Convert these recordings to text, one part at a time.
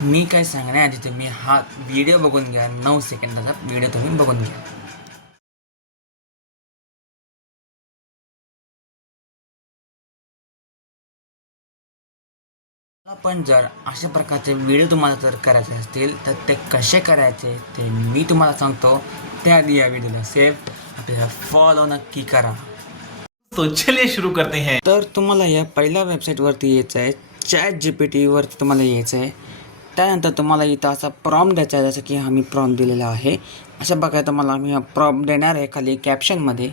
मी काय सांगण्याआधी तुम्ही हा व्हिडिओ बघून घ्या. 9 सेकंदाचा व्हिडिओ तुम्ही बघून घ्या. पण जर अशा प्रकारचे व्हिडिओ तुम्हाला जर करायचे असतील तर ते कसे करायचे ते मी तुम्हाला सांगतो. त्याआधी या व्हिडिओला सेव्ह आपल्याला फॉलो नक्की करा. तो चलिए शुरू करते हैं. तर तुम्हाला या पहिल्या वेबसाईटवरती यायचं आहे. ChatGPTवरती तुम्हाला यायचं आहे. त्यानंतर तुम्हाला इथं असा प्रॉम्प्ट द्यायचा आहे, जसं की आम्ही प्रॉम्प्ट दिलेला आहे. अशा प्रकारे तुम्हाला आम्ही हा प्रॉम्प्ट देणार आहे खाली कॅप्शनमध्ये.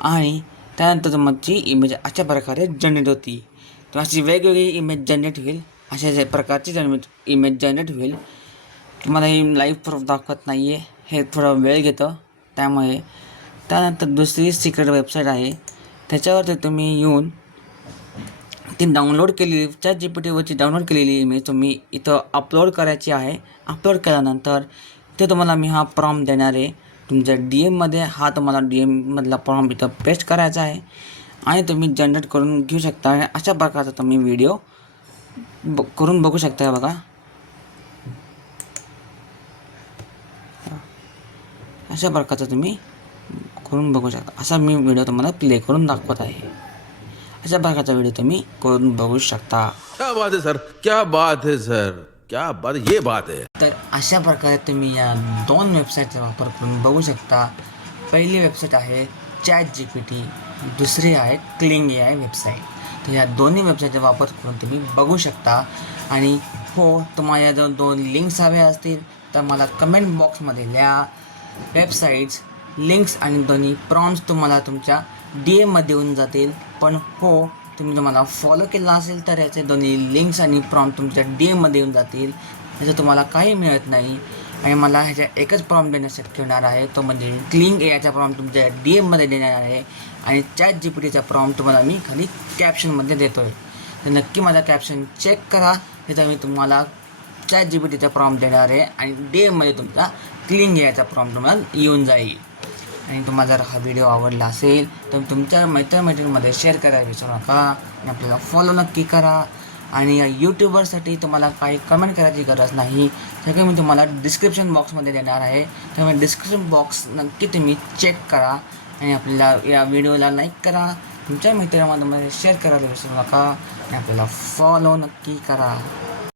आणि त्यानंतर तुमची इमेज अशा प्रकारे जनरेट होती. तर अशी वेगवेगळी इमेज जनरेट होईल. अशा प्रकारची इमेज जनरेट होईल. तुम्हाला ही लाईव्ह प्रूफ दाखवत नाही आहे, हे थोडा वेळ घेतं त्यामुळे. त्यानंतर दुसरी सिक्रेट वेबसाईट आहे, त्याच्यावरती तुम्ही येऊन ती डाउनलोड केलेली ChatGPTवरची डाउनलोड केलेली इमेज तुम्ही इथं अपलोड करायची आहे. अपलोड केल्यानंतर इथे तुम्हाला मी हा प्रॉम्प्ट देणार आहे. तुमच्या DMमध्ये हा तुम्हाला DMमधला प्रॉम्प्ट इथं पेस्ट करायचा आहे आणि तुम्ही जनरेट करून घेऊ शकता. अशा प्रकारचा तुम्ही व्हिडिओ करून बघू शकता. बघा, अशा प्रकारचा तुम्ही करून बघू शकता. असा मी व्हिडिओ तुम्हाला प्ले करून दाखवत आहे. अशा प्रकारचा व्हिडिओ तुम्ही करून बघू शकता. क्या बात है सर, क्या बात है सर, क्या बात, ये बात है. तर अशा प्रकारे तुम्ही या 2 वेबसाईटचा वापर करून बघू शकता. पहिली वेबसाईट आहे ChatGPT, दुसरी आहे क्लिंग AI वेबसाईट. तर या दोन्ही वेबसाईटचा वापर करून तुम्ही बघू शकता. आणि हो, तुम्हाला या 2 लिंक्स हव्या असतील तर मला कमेंट बॉक्समध्ये लिहा. वेबसाईट्स, लिंक्स आणि दोन्ही प्रॉम्प्ट्स तुम्हाला तुमच्या DMमध्ये येऊन जातील. पण हो, तुम्हाला फॉलो केला असेल तर याचे दोन्ही लिंक्स आणि प्रॉम्प्ट तुमच्या DMमध्ये येऊन जातील. याचं तुम्हाला काही मिळत नाही. आणि मला ह्याच्या एकच प्रॉम्प्ट देणं शक्य होणार आहे, तो म्हणजे क्लिंग AIचा प्रॉम्प्ट तुमच्या DMमध्ये देणार आहे. आणि ChatGPTचा प्रॉम्प्ट तुम्हाला मी खाली कॅप्शनमध्ये देतो आहे. तर नक्की माझा कॅप्शन चेक करा. त्याचा मी तुम्हाला ChatGPTचा प्रॉम्प्ट देणार आहे आणि DMमध्ये तुमचा क्लिंग AIचा प्रॉम्प्ट तुम्हाला येऊन जाईल. आणि तुम्हाला जर हा व्हिडिओ आवडला असेल तर तुमच्या मैत्रिणींमध्ये शेअर करायला विसरू नका. आणि आपल्याला फॉलो नक्की करा. आणि या यूट्यूबरसाठी तुम्हाला काही कमेंट करायची गरज नाही, सगळं मी तुम्हाला डिस्क्रिप्शन बॉक्समध्ये देणार आहे. त्यामुळे डिस्क्रिप्शन बॉक्स नक्की तुम्ही चेक करा. आणि आपल्याला या व्हिडिओला लाईक करा, तुमच्या मित्रांमध्ये शेअर करायला विसरू नका. आणि आपल्याला फॉलो नक्की करा.